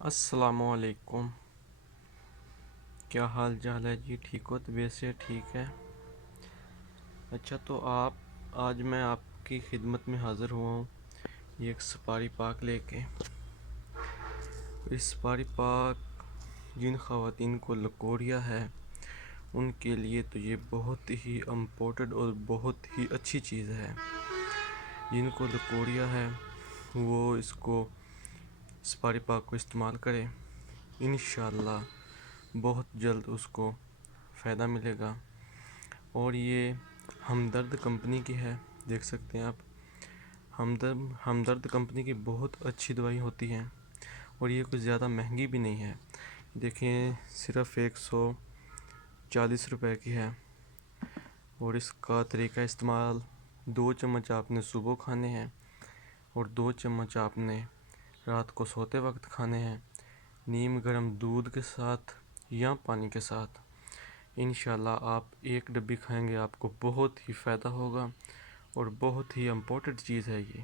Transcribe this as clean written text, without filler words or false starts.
السلام علیکم، کیا حال چال ہے جی؟ ٹھیک ہو؟ طبیعت سے ٹھیک ہے؟ اچھا، تو آج میں آپ کی خدمت میں حاضر ہوا ہوں یہ ایک سپاری پاک لے کے۔ اس سپاری پاک جن خواتین کو لکوریا ہے ان کے لیے تو یہ بہت ہی امپورٹنٹ اور بہت ہی اچھی چیز ہے۔ جن کو لکوریا ہے وہ اس کو سپاری پاک کو استعمال کرے، انشاءاللہ بہت جلد اس کو فائدہ ملے گا۔ اور یہ ہمدرد کمپنی کی ہے، دیکھ سکتے ہیں آپ۔ ہمدرد کمپنی کی بہت اچھی دوائی ہوتی ہیں اور یہ کچھ زیادہ مہنگی بھی نہیں ہے۔ دیکھیں، صرف 140 روپے کی ہے اور اس کا طریقہ استعمال 2 چمچ آپ نے صبح کھانے ہیں اور 2 چمچ آپ نے رات کو سوتے وقت کھانے ہیں، نیم گرم دودھ کے ساتھ یا پانی کے ساتھ۔ انشاءاللہ آپ ایک ڈبی کھائیں گے آپ کو بہت ہی فائدہ ہوگا اور بہت ہی امپورٹنٹ چیز ہے یہ۔